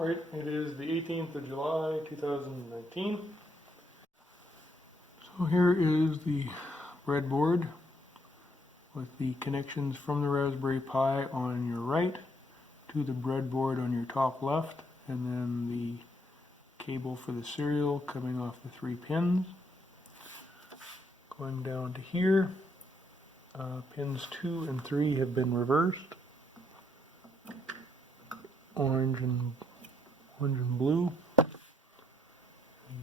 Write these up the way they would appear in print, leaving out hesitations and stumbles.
Alright, it is the 18th of July 2019. So here is the breadboard with the connections from the Raspberry Pi on your right to the breadboard on your top left, and then the cable for the serial coming off the 3 pins. Going down to here, pins 2 and 3 have been reversed. Orange and blue. You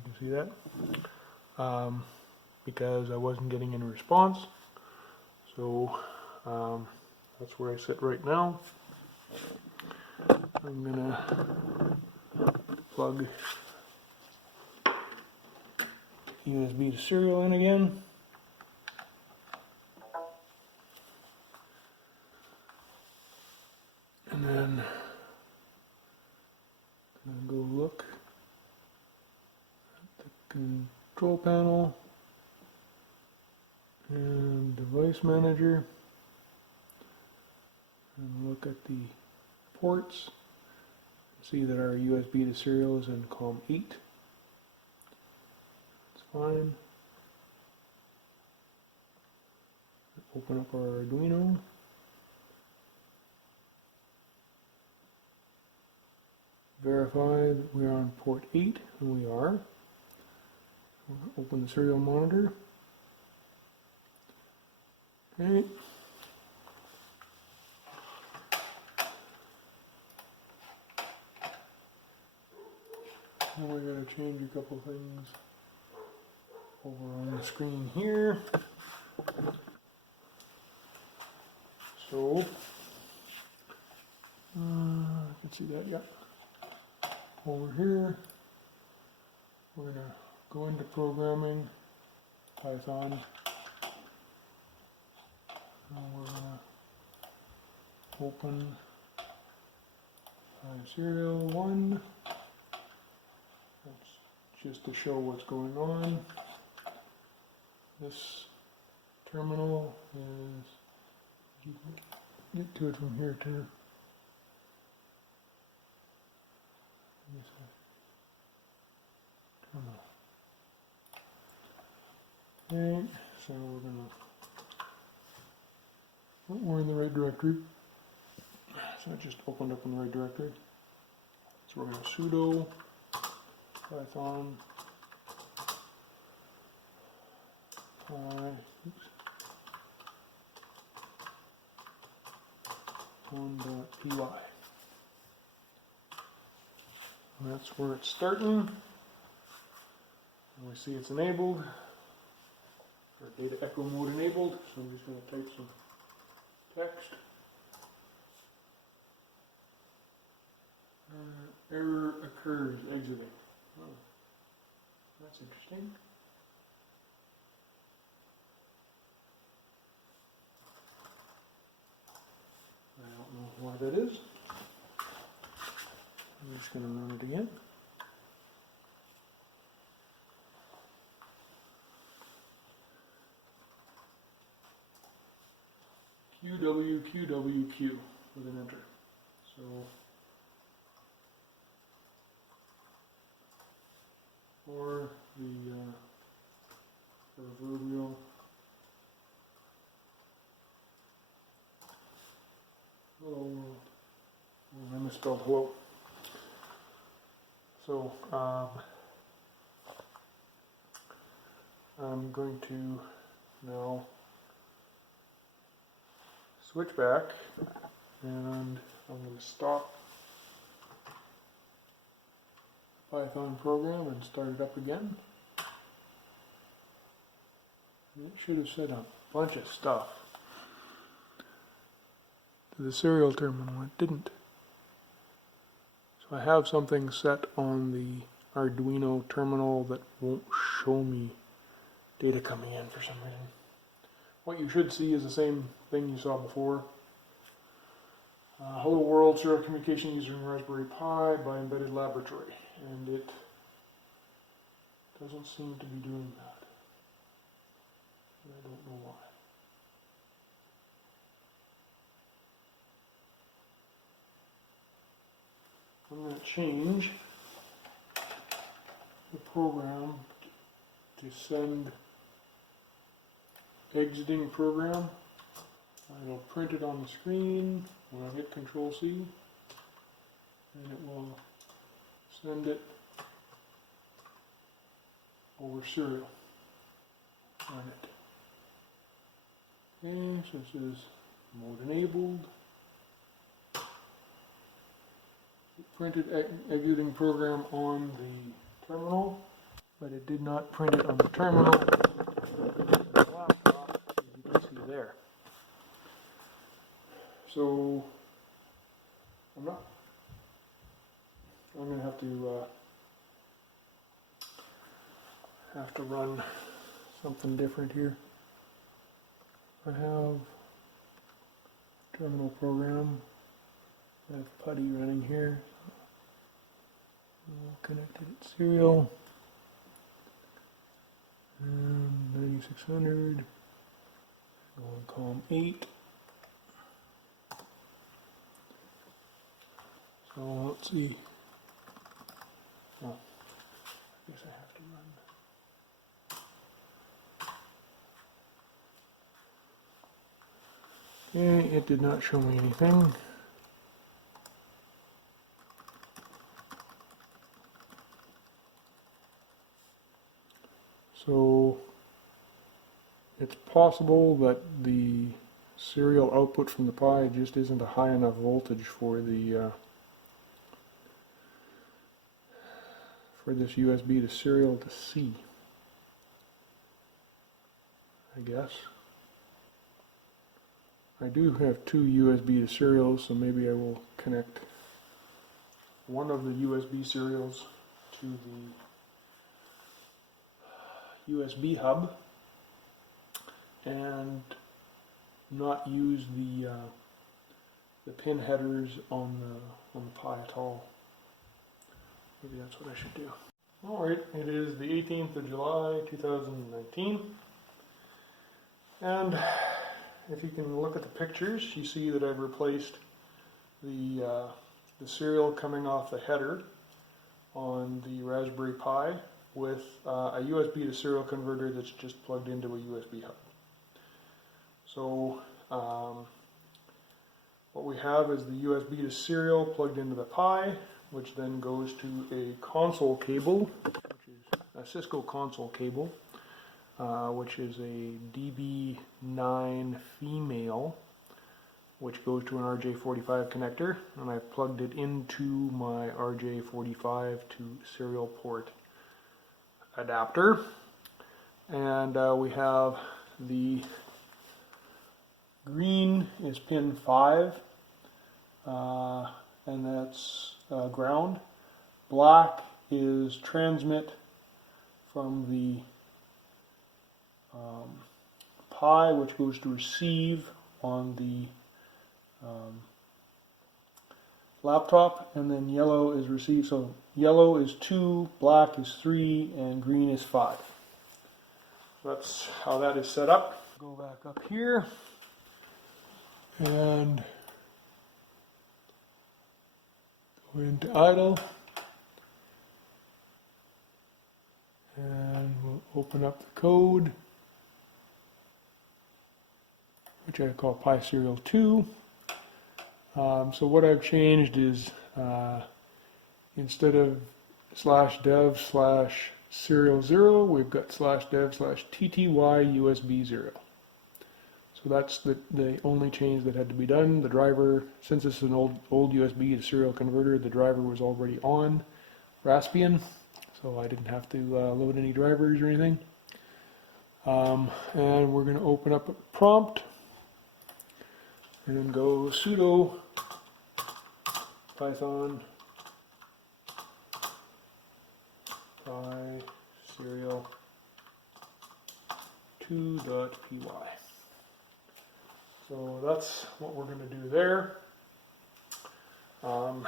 can see that. Because I wasn't getting any response. So that's where I sit right now. I'm gonna plug USB to serial in again. And then go look at the control panel and device manager and look at the ports. See that our USB to serial is in COM 8. It's fine. Open up our Arduino. Verify that we are on port 8, and we are. Open the serial monitor. Okay. Now we're going to change a couple things over on the screen here. So, you can see that, yeah. Over here, we're going to go into programming, Python, and we're going to open serial 1. That's just to show what's going on. This terminal is, you can get to it from here too. Okay, so we're in the right directory. So I just opened up in the right directory. So we're going to sudo python .py. That's where it's starting. And we see it's enabled, or data echo mode enabled. So I'm just going to type some text. Error occurs exiting. Oh, that's interesting. I don't know why that is. I'm just going to run it again. QWQWQ with an enter. So for the proverbial hello world. Oh, I misspelled hello. So I'm going to now switch back, and I'm going to stop the Python program and start it up again. And it should have said a bunch of stuff to the serial terminal. It didn't. So I have something set on the Arduino terminal that won't show me data coming in for some reason. What you should see is the same thing you saw before. Hello world, serial communication using Raspberry Pi by Embedded Laboratory. And it doesn't seem to be doing that. And I don't know why. I'm going to change the program to send exiting program. It'll print it on the screen when I hit Control C, and it will send it over serial. Run it. Okay, so this is mode enabled. It printed exiting program on the terminal, but it did not print it on the terminal. The laptop, as you can see there. So I'm going to have to run something different here. I have terminal program. I have putty running here. Connected at serial. 9600. On column 8. So let's see. Oh, I guess I have to run. Okay, it did not show me anything. So it's possible that the serial output from the Pi just isn't a high enough voltage for the for this USB to serial to C, I guess. I do have two USB to serials, so maybe I will connect one of the USB serials to the USB hub and not use the pin headers on the Pi at all. Maybe that's what I should do. Alright, it is the 18th of July 2019, and if you can look at the pictures, you see that I've replaced the serial coming off the header on the Raspberry Pi with a USB to serial converter that's just plugged into a USB hub. So what we have is the USB to serial plugged into the Pi, which then goes to a console cable, which is a Cisco console cable, which is a DB9 female, which goes to an RJ45 connector, and I've plugged it into my RJ45 to serial port adapter. And we have the green is pin 5, and that's ground. Black is transmit from the Pi, which goes to receive on the laptop, and then yellow is receive. So yellow is 2, black is 3, and green is 5. That's how that is set up. Go back up here and go into idle, and we'll open up the code, which I call Pi Serial 2. So what I've changed is instead of /dev/serial0, we've got /dev/tty USB 0. So that's the only change that had to be done. The driver, since it's an old USB to serial converter, the driver was already on Raspbian, so I didn't have to load any drivers or anything. And we're going to open up a prompt and then go sudo python pi serial 2.py. So that's what we're going to do there. And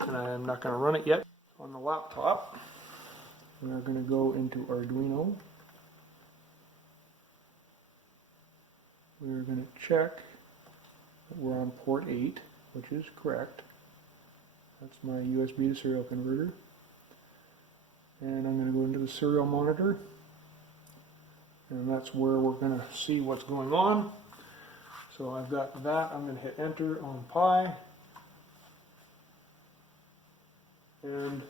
I'm not going to run it yet. On the laptop, we're going to go into Arduino. We're going to check that we're on port 8, which is correct. That's my USB to serial converter. And I'm going to go into the serial monitor. And that's where we're going to see what's going on. So I've got that. I'm going to hit enter on Pi. And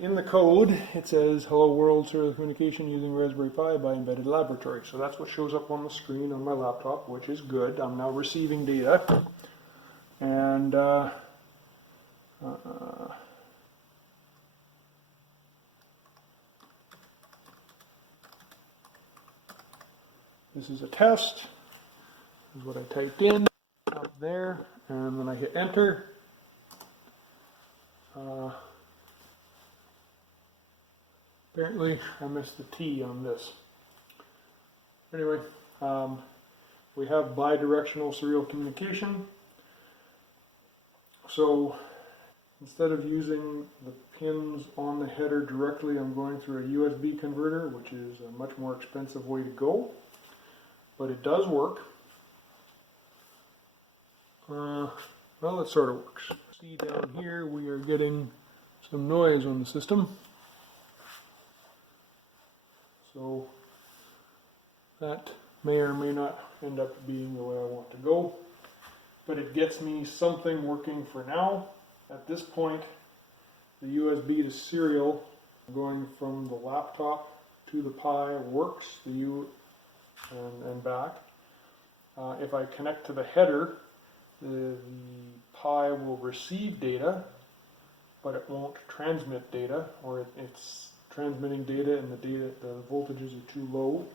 in the code, it says, hello world, serial communication using Raspberry Pi by Embedded Laboratory. So that's what shows up on the screen on my laptop, which is good. I'm now receiving data. And this is a test. This is what I typed in up there. And then I hit enter. Apparently, I missed the T on this. Anyway, we have bidirectional serial communication. So instead of using the pins on the header directly, I'm going through a USB converter, which is a much more expensive way to go. But it does work. Well, it sort of works. See down here, we are getting some noise on the system. So that may or may not end up being the way I want to go, but it gets me something working for now. At this point, the USB to serial going from the laptop to the Pi works, and back. If I connect to the header, the Pi will receive data, but it won't transmit data, or it's transmitting data and the voltages are too low.